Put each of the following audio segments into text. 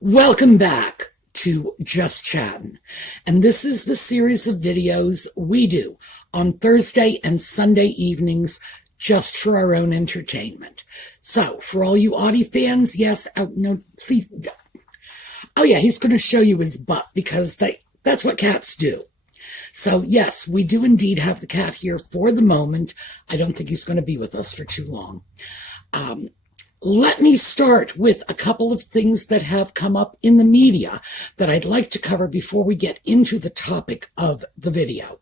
Welcome back to Just Chattin', and this is the series of videos we do on Thursday and Sunday evenings just for our own entertainment. So, for all you Audie fans, yes, no, please, oh yeah, he's going to show you his butt because that's what cats do. So, yes, we do indeed have the cat here for the moment. I don't think he's going to be with us for too long. Let me start with a couple of things that have come up in the media that I'd like to cover before we get into the topic of the video.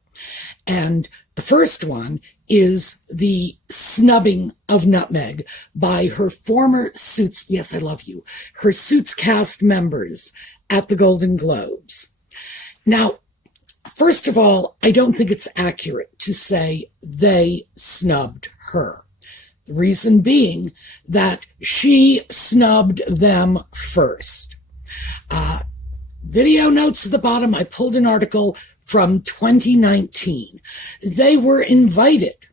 And the first one is the snubbing of Nutmeg by her former Suits, yes, I love you, her Suits cast members at the Golden Globes. Now, first of all, I don't think it's accurate to say they snubbed her. The reason being that she snubbed them first. Video notes at the bottom, I pulled an article from 2019. They were invited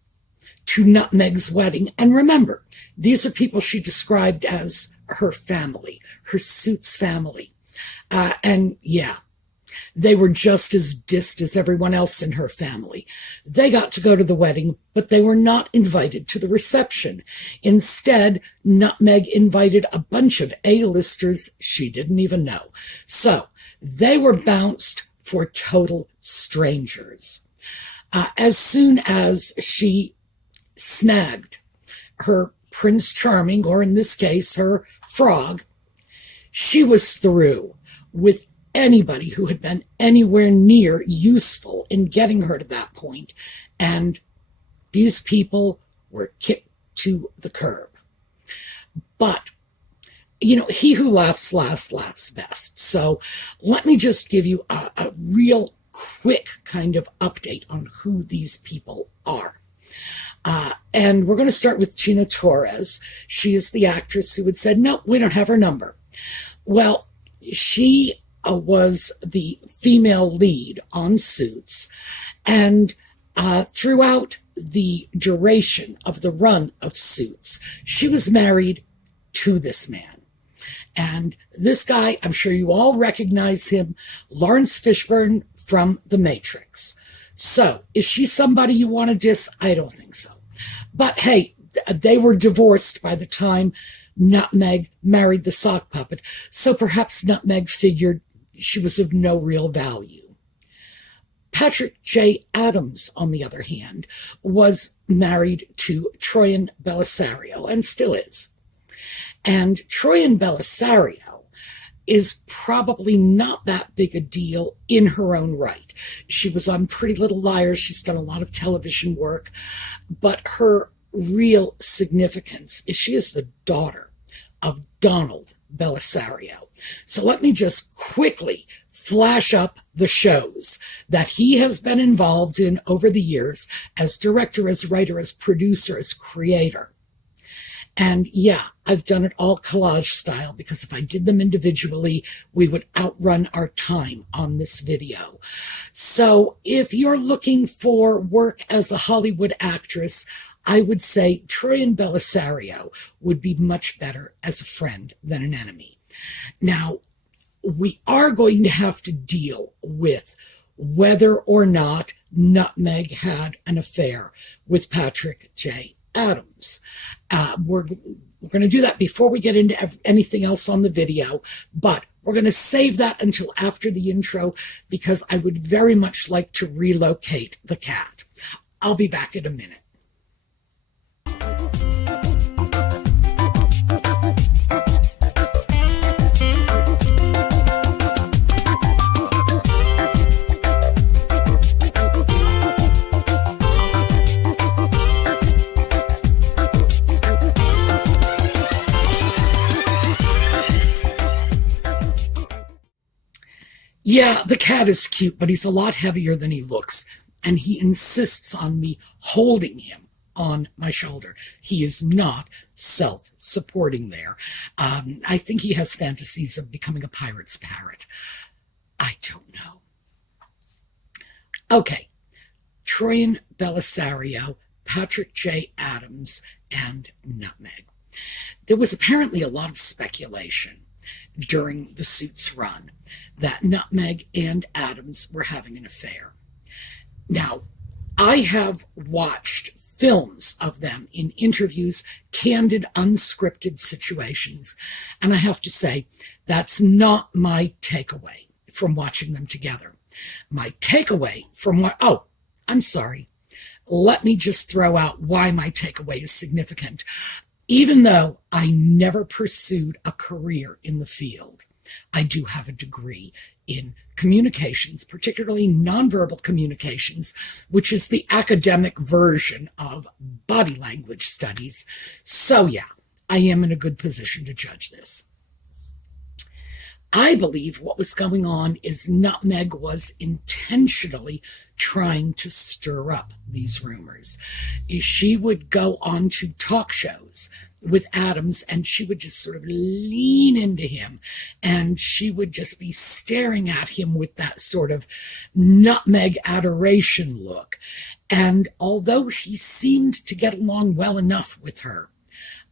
to Nutmeg's wedding. And remember, these are people she described as her family, her Suits family. And yeah, they were just as dissed as everyone else in her family. They got to go to the wedding, but they were not invited to the reception. Instead, Nutmeg invited a bunch of A-listers she didn't even know. So they were bounced for total strangers. As soon as she snagged her Prince Charming, or in this case, her frog, she was through with anybody who had been anywhere near useful in getting her to that point, and these people were kicked to the curb. But, you know, he who laughs last laughs best. So let me just give you a real quick kind of update on who these people are. And we're going to start with Gina Torres. She is the actress who had said, no, we don't have her number. Well, she was the female lead on Suits, and throughout the duration of the run of Suits, she was married to this man. And this guy, I'm sure you all recognize him, Lawrence Fishburne from The Matrix. So, is she somebody you want to diss? I don't think so. But hey, they were divorced by the time Nutmeg married the sock puppet, so perhaps Nutmeg figured she was of no real value. Patrick J. Adams, on the other hand, was married to Troian Bellisario, and still is. And Troian Bellisario is probably not that big a deal in her own right. She was on Pretty Little Liars. She's done a lot of television work, but her real significance is she is the daughter of Donald Bellisario. So let me just quickly flash up the shows that he has been involved in over the years as director, as writer, as producer, as creator. And yeah, I've done it all collage style because if I did them individually, we would outrun our time on this video. So if you're looking for work as a Hollywood actress, I would say Troian Bellisario would be much better as a friend than an enemy. Now, we are going to have to deal with whether or not Nutmeg had an affair with Patrick J. Adams. We're going to do that before we get into anything else on the video, but we're going to save that until after the intro because I would very much like to relocate the cat. I'll be back in a minute. Yeah, the cat is cute, but he's a lot heavier than he looks, and he insists on me holding him on my shoulder. He is not self-supporting there. I think he has fantasies of becoming a pirate's parrot. I don't know. Okay, Troian Bellisario, Patrick J. Adams, and Nutmeg. There was apparently a lot of speculation during the Suits run that Nutmeg and Adams were having an affair. Now, I have watched films of them in interviews, candid, unscripted situations, and I have to say, that's not my takeaway from watching them together. My takeaway from I'm sorry. Let me just throw out why my takeaway is significant. Even though I never pursued a career in the field, I do have a degree in communications, particularly nonverbal communications, which is the academic version of body language studies. So yeah, I am in a good position to judge this. I believe what was going on is Nutmeg was intentionally trying to stir up these rumors. She would go on to talk shows with Adams and she would just sort of lean into him and she would just be staring at him with that sort of Nutmeg adoration look. And although he seemed to get along well enough with her,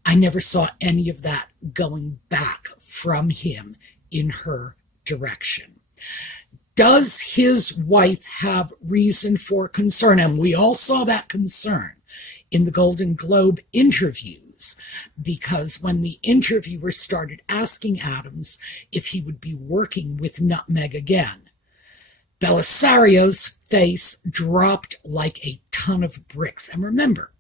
I never saw any of that going back from him in her direction. Does his wife have reason for concern? And we all saw that concern in the Golden Globe interviews, because when the interviewer started asking Adams if he would be working with Nutmeg again, Bellisario's face dropped like a ton of bricks. And remember,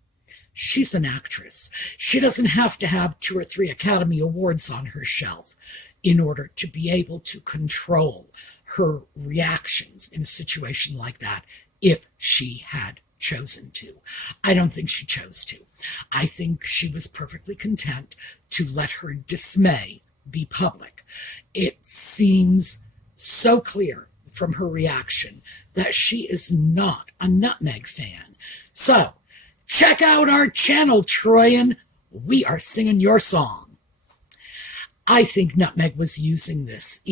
she's an actress. She doesn't have to have 2 or 3 Academy Awards on her shelf in order to be able to control her reactions in a situation like that if she had chosen to. I don't think she chose to. I think she was perfectly content to let her dismay be public. It seems so clear from her reaction that she is not a Nutmeg fan. So, check out our channel, Troyan. We are singing your song. I think Nutmeg was using this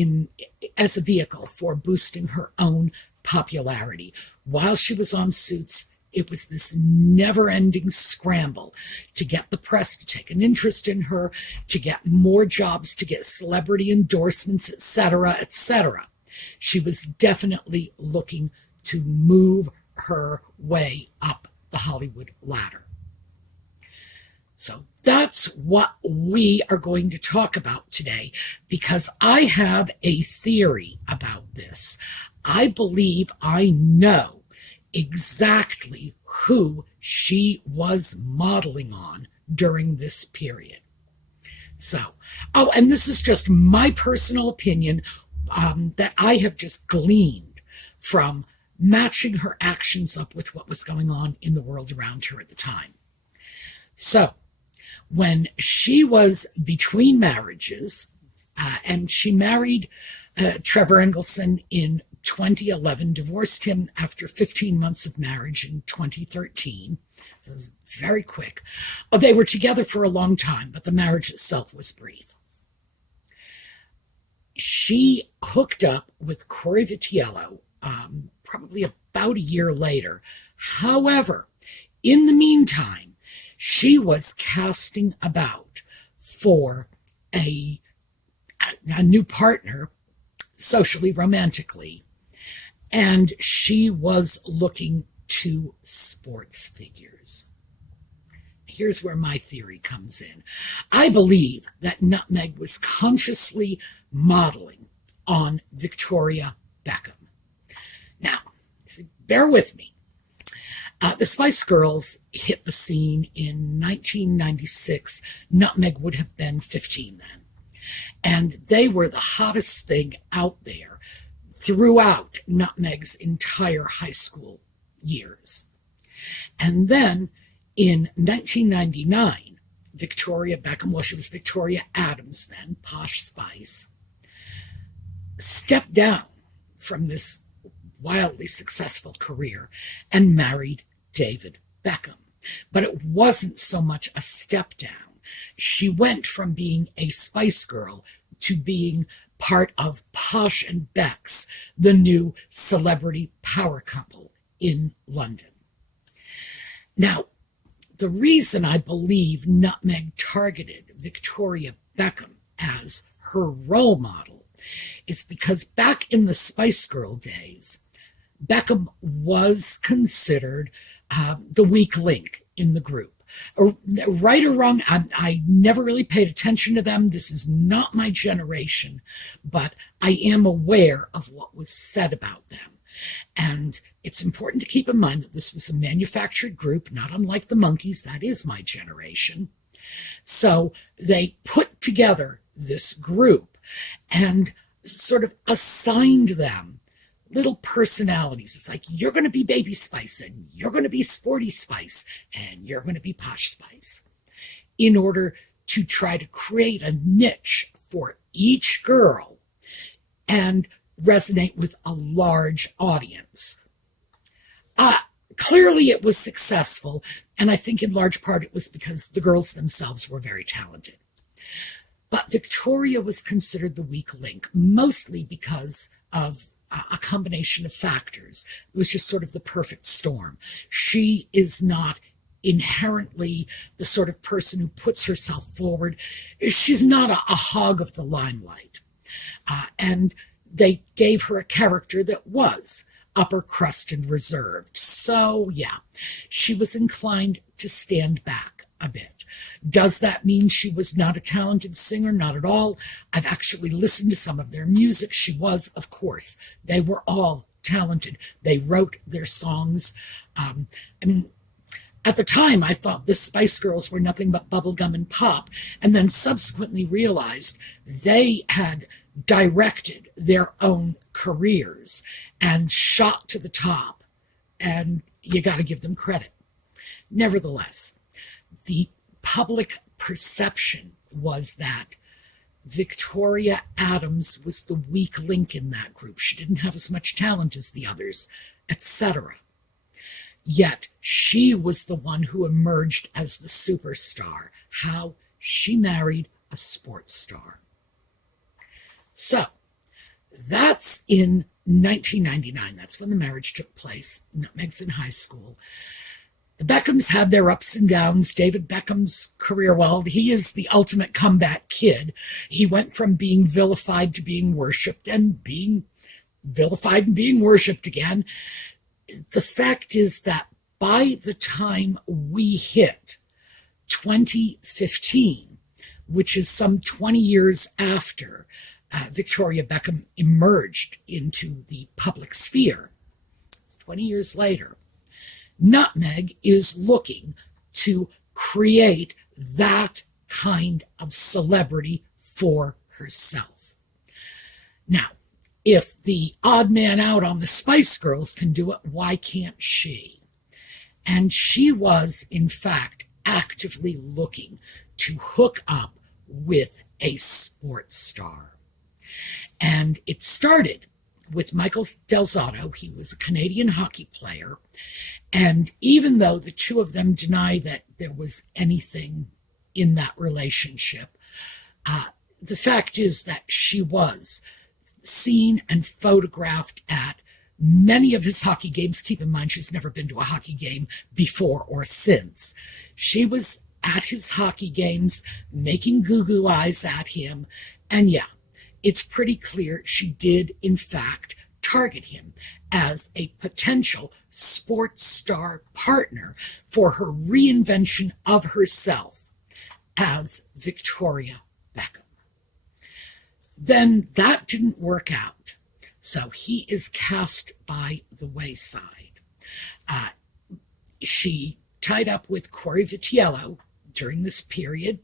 as a vehicle for boosting her own popularity. While she was on Suits, it was this never-ending scramble to get the press to take an interest in her, to get more jobs, to get celebrity endorsements, etc., etc. She was definitely looking to move her way up the Hollywood ladder. So that's what we are going to talk about today, because I have a theory about this. I believe I know exactly who she was modeling on during this period. So, and this is just my personal opinion that I have just gleaned from matching her actions up with what was going on in the world around her at the time. So, when she was between marriages, and she married Trevor Engelson in 2011, divorced him after 15 months of marriage in 2013. So it was very quick. They were together for a long time, but the marriage itself was brief. She hooked up with Corey Vitiello probably about a year later. However, in the meantime, she was casting about for a new partner, socially, romantically, and she was looking to sports figures. Here's where my theory comes in. I believe that Nutmeg was consciously modeling on Victoria Beckham. Now, bear with me. The Spice Girls hit the scene in 1996. Nutmeg would have been 15 then. And they were the hottest thing out there throughout Nutmeg's entire high school years. And then in 1999, Victoria Beckham, well, she was Victoria Adams then, Posh Spice, stepped down from this wildly successful career and married David Beckham. But it wasn't so much a step down. She went from being a Spice Girl to being part of Posh and Becks, the new celebrity power couple in London. Now, the reason I believe Nutmeg targeted Victoria Beckham as her role model is because back in the Spice Girl days, Beckham was considered the weak link in the group. Right or wrong, I never really paid attention to them. This is not my generation, but I am aware of what was said about them. And it's important to keep in mind that this was a manufactured group, not unlike the Monkees. That is my generation. So they put together this group and sort of assigned them little personalities. It's like, you're going to be Baby Spice, and you're going to be Sporty Spice, and you're going to be Posh Spice, in order to try to create a niche for each girl and resonate with a large audience. Clearly it was successful, and I think in large part it was because the girls themselves were very talented. But Victoria was considered the weak link, mostly because of a combination of factors. It was just sort of the perfect storm. She is not inherently the sort of person who puts herself forward. She's not a hog of the limelight. And they gave her a character that was upper crust and reserved. So, yeah, she was inclined to stand back a bit. Does that mean she was not a talented singer? Not at all. I've actually listened to some of their music. She was, of course. They were all talented. They wrote their songs. At the time, I thought the Spice Girls were nothing but bubblegum and pop, and then subsequently realized they had directed their own careers and shot to the top, and you got to give them credit. Nevertheless, the public perception was that Victoria Adams was the weak link in that group. She didn't have as much talent as the others, etc. Yet she was the one who emerged as the superstar. How? She married a sports star. So that's in 1999. That's when the marriage took place. Meg's in high school. The Beckhams had their ups and downs. David Beckham's career, well, he is the ultimate comeback kid. He went from being vilified to being worshipped, and being vilified and being worshipped again. The fact is that by the time we hit 2015, which is some 20 years after Victoria Beckham emerged into the public sphere, it's 20 years later, Nutmeg is looking to create that kind of celebrity for herself. Now, if the odd man out on the Spice Girls can do it, why can't she? And she was, in fact, actively looking to hook up with a sports star. And it started with Michael Del Zotto. He was a Canadian hockey player. And even though the two of them deny that there was anything in that relationship, the fact is that she was seen and photographed at many of his hockey games. Keep in mind, she's never been to a hockey game before or since. She was at his hockey games, making goo-goo eyes at him. And yeah, it's pretty clear she did, in fact, target him as a potential sports star partner for her reinvention of herself as Victoria Beckham. Then that didn't work out, so he is cast by the wayside. She tied up with Corey Vitiello during this period,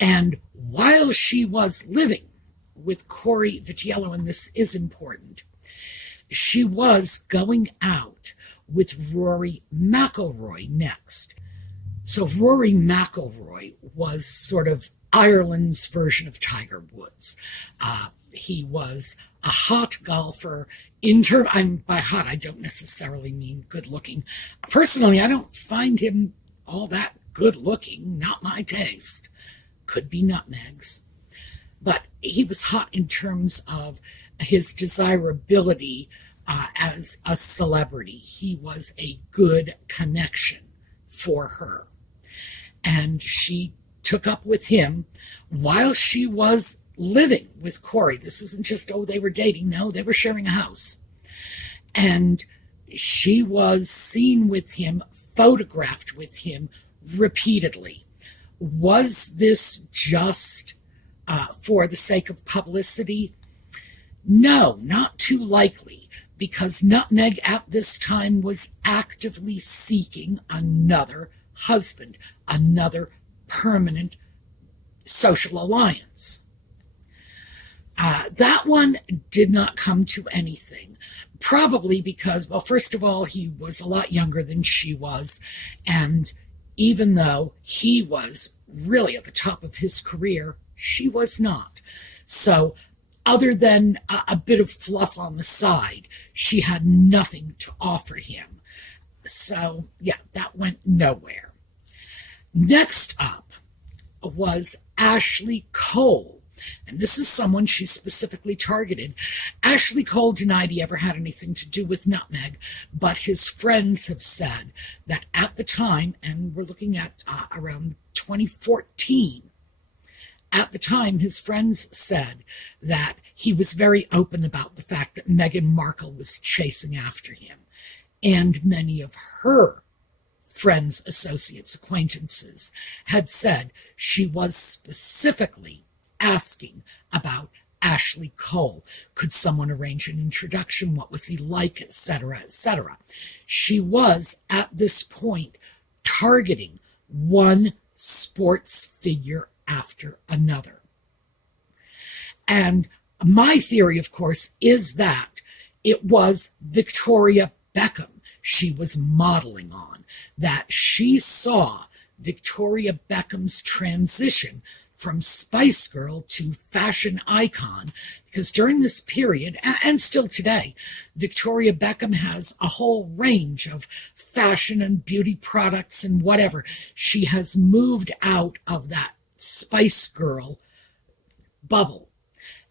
and while she was living with Corey Vitiello, and this is important, she was going out with Rory McIlroy next. So Rory McIlroy was sort of Ireland's version of Tiger Woods. He was a hot golfer. By hot, I don't necessarily mean good looking. Personally, I don't find him all that good looking. Not my taste. Could be Nutmeg's. But he was hot in terms of his desirability as a celebrity. He was a good connection for her. And she took up with him while she was living with Corey. This isn't just, oh, they were dating. No, they were sharing a house. And she was seen with him, photographed with him repeatedly. Was this just for the sake of publicity? No, not too likely, because Nutmeg at this time was actively seeking another husband, another permanent social alliance. That one did not come to anything, probably because, well, first of all, he was a lot younger than she was, and even though he was really at the top of his career, she was not. So other than a bit of fluff on the side, she had nothing to offer him. So, yeah, that went nowhere. Next up was Ashley Cole. And this is someone she specifically targeted. Ashley Cole denied he ever had anything to do with Nutmeg, but his friends have said that at the time, and we're looking at around 2014, at the time, his friends said that he was very open about the fact that Meghan Markle was chasing after him. And many of her friends, associates, acquaintances had said she was specifically asking about Ashley Cole. Could someone arrange an introduction? What was he like, etc., etc. She was, at this point, targeting one sports figure after another. And my theory, of course, is that it was Victoria Beckham she was modeling on, that she saw Victoria Beckham's transition from Spice Girl to fashion icon, because during this period, and still today, Victoria Beckham has a whole range of fashion and beauty products and whatever. She has moved out of that Spice Girl bubble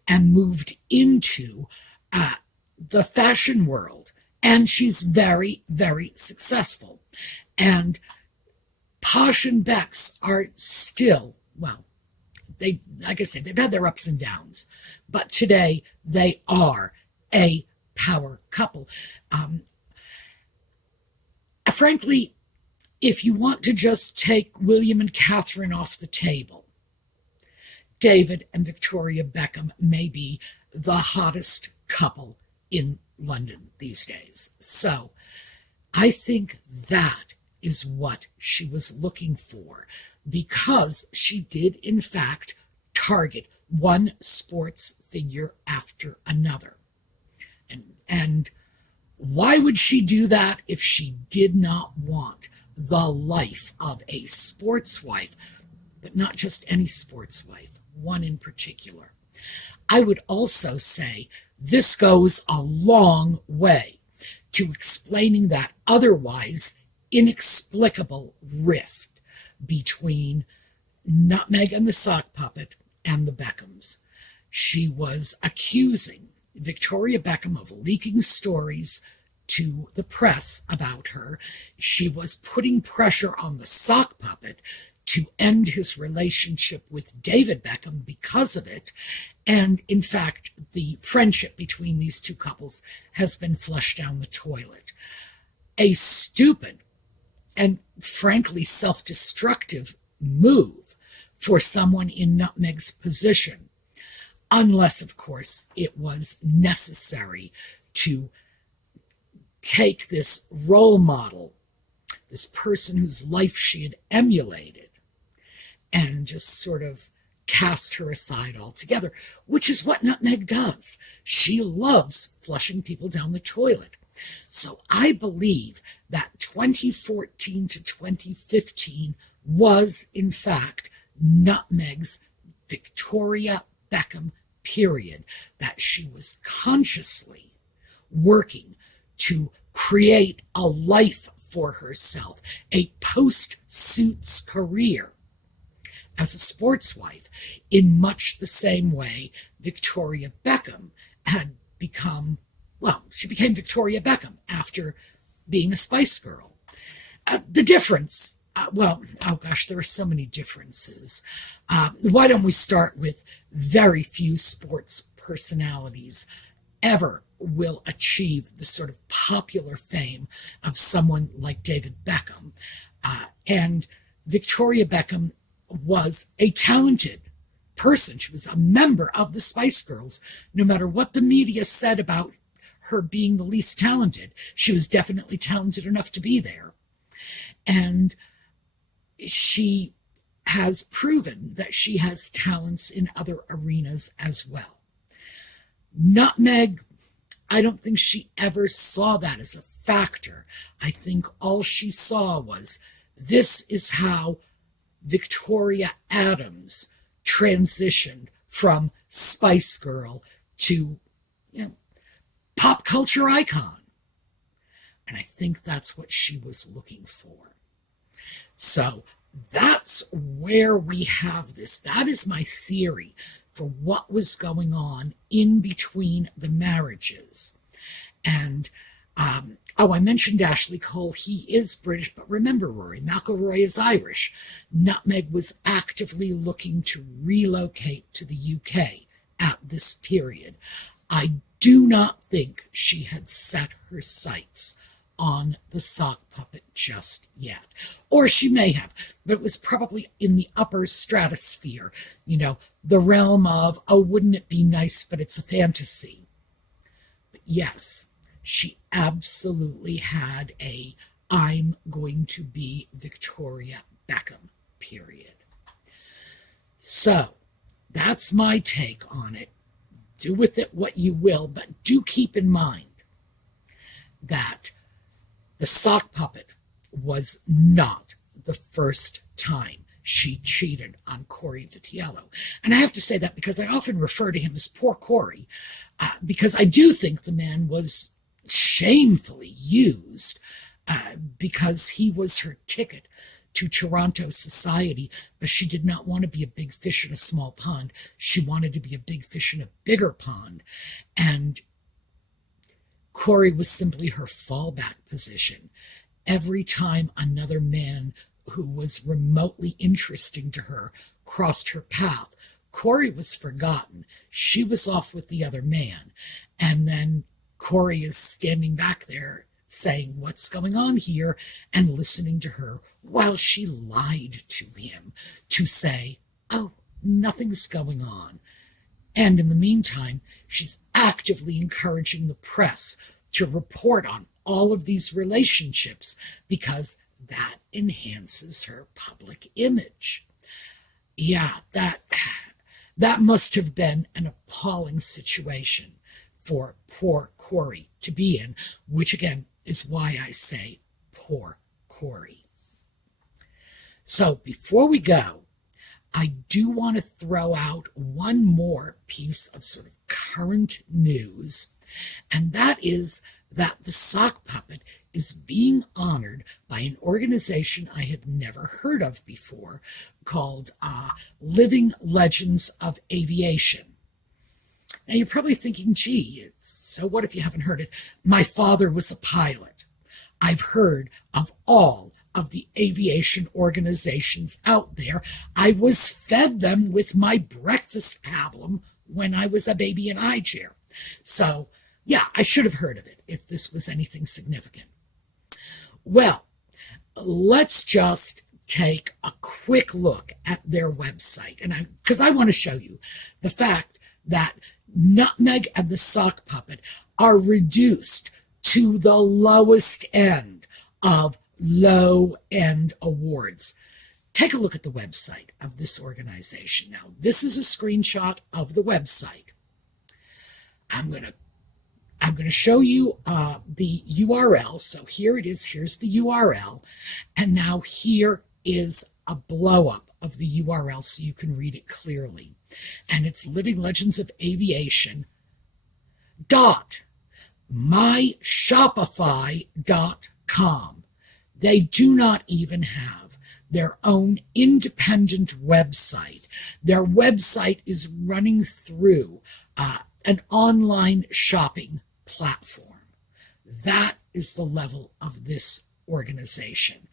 and moved into the fashion world. And she's very, very successful. And Posh and Becks are still, well, they, like I said, they've had their ups and downs, but today they are a power couple. Frankly, if you want to just take William and Catherine off the table, David and Victoria Beckham may be the hottest couple in London these days. So I think that is what she was looking for, because she did, in fact, target one sports figure after another. And why would she do that if she did not want the life of a sports wife, but not just any sports wife, one in particular? I would also say this goes a long way to explaining that otherwise inexplicable rift between Nutmeg and the sock puppet and the Beckhams. She was accusing Victoria Beckham of leaking stories to the press about her. She was putting pressure on the sock puppet to end his relationship with David Beckham because of it. And in fact, the friendship between these two couples has been flushed down the toilet. A stupid and frankly self-destructive move for someone in Nutmeg's position, unless, of course, it was necessary to take this role model, this person whose life she had emulated, and just sort of cast her aside altogether, which is what Nutmeg does. She loves flushing people down the toilet. So I believe that 2014 to 2015 was, in fact, Nutmeg's Victoria Beckham period, that she was consciously working to create a life for herself, a post-Suits career as a sports wife, in much the same way Victoria Beckham had become, well, she became Victoria Beckham after being a Spice Girl. The difference, Well, oh gosh, there are so many differences. Why don't we start with very few sports personalities ever will achieve the sort of popular fame of someone like David Beckham. And Victoria Beckham was a talented person. She was a member of the Spice Girls. No matter what the media said about her being the least talented, she was definitely talented enough to be there. And she has proven that she has talents in other arenas as well. Nutmeg, I don't think she ever saw that as a factor. I think all she saw was, this is how Victoria Adams transitioned from Spice Girl to, pop culture icon. And I think that's what she was looking for. So that's where we have this. That is my theory for what was going on in between the marriages. And, I mentioned Ashley Cole. He is British, but remember, Rory, McIlroy is Irish. Nutmeg was actively looking to relocate to the UK at this period. I do not think she had set her sights on the sock puppet just yet. Or she may have, but it was probably in the upper stratosphere, the realm of, oh, wouldn't it be nice, but it's a fantasy. But yes, she absolutely had a, I'm going to be Victoria Beckham period. So that's my take on it. Do with it what you will, but do keep in mind that the sock puppet was not the first time she cheated on Corey Vitiello. And I have to say that because I often refer to him as poor Corey, because I do think the man was shamefully used because he was her ticket to Toronto society, but she did not want to be a big fish in a small pond. She wanted to be a big fish in a bigger pond. And Corey was simply her fallback position. Every time another man who was remotely interesting to her crossed her path, Corey was forgotten. She was off with the other man. And then Corey is standing back there saying, what's going on here? And listening to her while she lied to him to say, oh, nothing's going on. And in the meantime, she's actively encouraging the press to report on all of these relationships because that enhances her public image. Yeah, that must have been an appalling situation for poor Corey to be in, which again is why I say poor Corey. So before we go, I do want to throw out one more piece of sort of current news, and that is that the sock puppet is being honored by an organization I had never heard of before called Living Legends of Aviation. Now you're probably thinking, gee, so what if you haven't heard it? My father was a pilot. I've heard of all of the aviation organizations out there. I was fed them with my breakfast pablum when I was a baby in high chair. So yeah, I should have heard of it if this was anything significant. Well, let's just take a quick look at their website, and because I want to show you the fact that Nutmeg and the sock puppet are reduced to the lowest end of low-end awards. Take a look at the website of this organization. Now, this is a screenshot of the website. I'm going to show you the URL. So here it is. Here's the URL. And now here is a blow-up of the URL so you can read it clearly. And it's Living Legends of Aviation myshopify.com. They do not even have their own independent website. Their website is running through an online shopping platform. That is the level of this organization.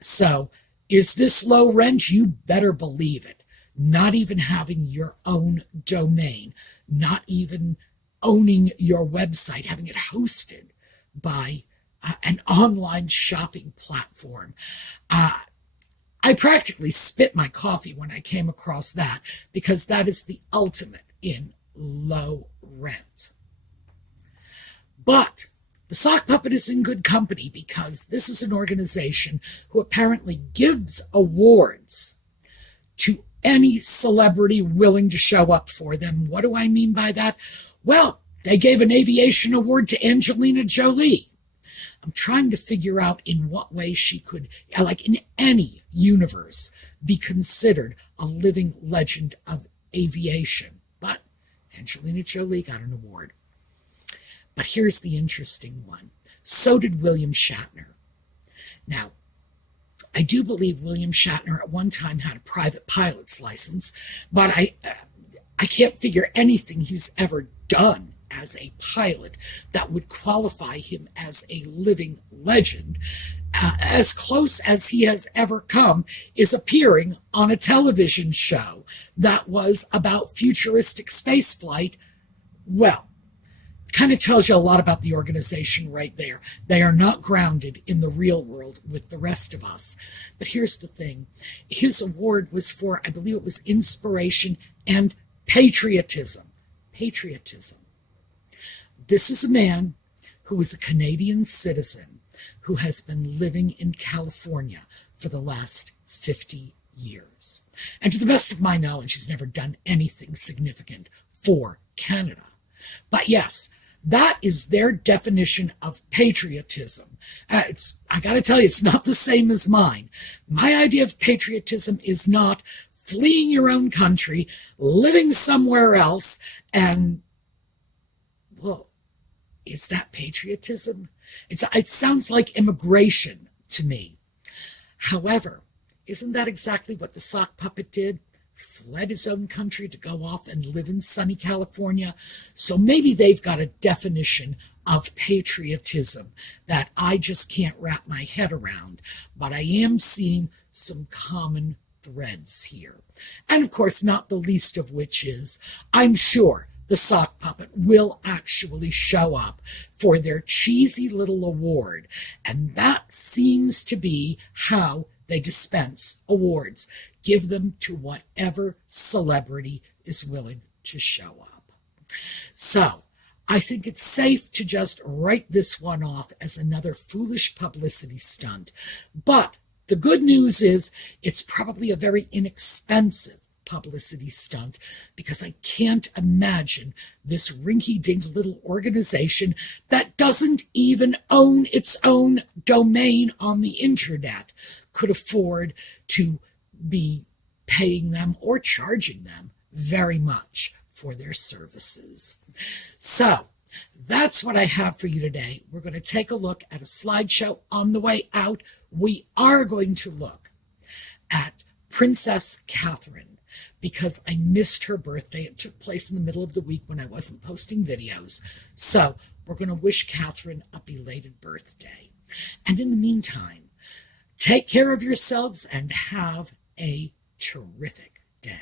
So Is this low rent? You better believe it. Not even having your own domain, not even owning your website, having it hosted by an online shopping platform. I practically spit my coffee when I came across that, because that is the ultimate in low rent. But the sock puppet is in good company, because this is an organization who apparently gives awards to any celebrity willing to show up for them. What do I mean by that? Well, they gave an aviation award to Angelina Jolie. I'm trying to figure out in what way she could, like in any universe, be considered a living legend of aviation. But Angelina Jolie got an award. But here's the interesting one. So did William Shatner. Now, I do believe William Shatner at one time had a private pilot's license, but I can't figure anything he's ever done as a pilot that would qualify him as a living legend. As close as he has ever come is appearing on a television show that was about futuristic spaceflight. Well, kind of tells you a lot about the organization right there. They are not grounded in the real world with the rest of us. But here's the thing. His award was for, I believe it was inspiration and patriotism. Patriotism. This is a man who is a Canadian citizen who has been living in California for the last 50 years. And to the best of my knowledge, he's never done anything significant for Canada. But yes, that is their definition of patriotism. I got to tell you, it's not the same as mine. My idea of patriotism is not fleeing your own country, living somewhere else, and, well, is that patriotism? It sounds like immigration to me. However, isn't that exactly what the sock puppet did? Fled his own country to go off and live in sunny California. So maybe they've got a definition of patriotism that I just can't wrap my head around. But I am seeing some common threads here. And of course, not the least of which is, I'm sure the sock puppet will actually show up for their cheesy little award. And that seems to be how they dispense awards. Give them to whatever celebrity is willing to show up. So I think it's safe to just write this one off as another foolish publicity stunt. But the good news is it's probably a very inexpensive publicity stunt, because I can't imagine this rinky-dink little organization that doesn't even own its own domain on the internet could afford to be paying them or charging them very much for their services. So that's what I have for you today. We're going to take a look at a slideshow. On the way out, we are going to look at Princess Catherine, because I missed her birthday. It took place in the middle of the week when I wasn't posting videos. So we're going to wish Catherine a belated birthday. And in the meantime, take care of yourselves and have a terrific day.